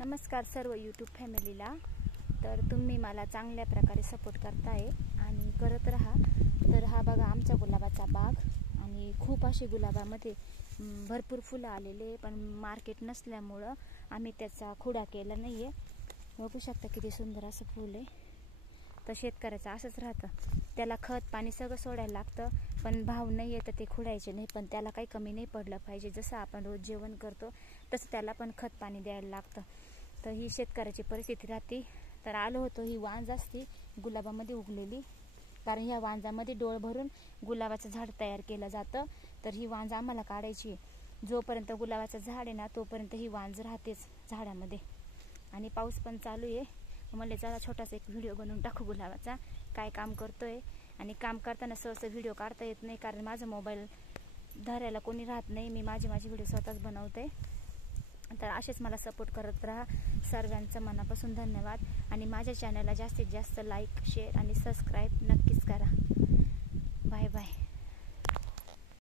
नमस्कार सर्व यूट्यूब फॅमिलीला। तर तुम्ही मला चांगल्या प्रकारे सपोर्ट करताय आणि करत राहा। तर हा बघा आमचा गुलाबाचा बाग आणि खूप असे गुलाबामध्ये भरपूर फुलं आलेले, पण मार्केट नसल्यामुळं आम्ही त्याचा खुडा केला नाहीये। बघू शकता किती सुंदर असं फूल आहे। तर शेतकऱ्याचं असंच राहतं, त्याला खत पाणी सगळं सोडायला लागतं, पण भाव नाही आहे तर ते खुडायचे नाही। पण त्याला काही कमी नाही पडलं पाहिजे, जसं आपण रोज जेवण करतो तसं त्याला पण खत पाणी द्यायला लागतं। तर ही शेतकऱ्याची परिस्थिती राहते। तर आलो होतो, ही वांज असते गुलाबामध्ये उगलेली, कारण ह्या वांजामध्ये डोळ भरून गुलाबाचं झाड तयार केलं जातं। तर ही वांज आम्हाला काढायची, जोपर्यंत गुलाबाचं झाड आहे ना तोपर्यंत ही वांज राहतेच झाडामध्ये। आणि पाऊस पण चालू आहे, म्हणले चला छोटासा एक व्हिडिओ बनवून टाकू गुलाबाचा, काय काम करतोय। आणि काम करताना सहसा व्हिडिओ काढता येत नाही, कारण माझा मोबाईल धरायला कोणी राहत नाही, मी माझे व्हिडिओ स्वतःच बनवते। तर असेच मला सपोर्ट करत राहा। सर्वांचं मनापासून धन्यवाद। आणि माझ्या चॅनलला जास्तीत जास्त लाईक शेअर आणि सबस्क्राईब नक्कीच करा।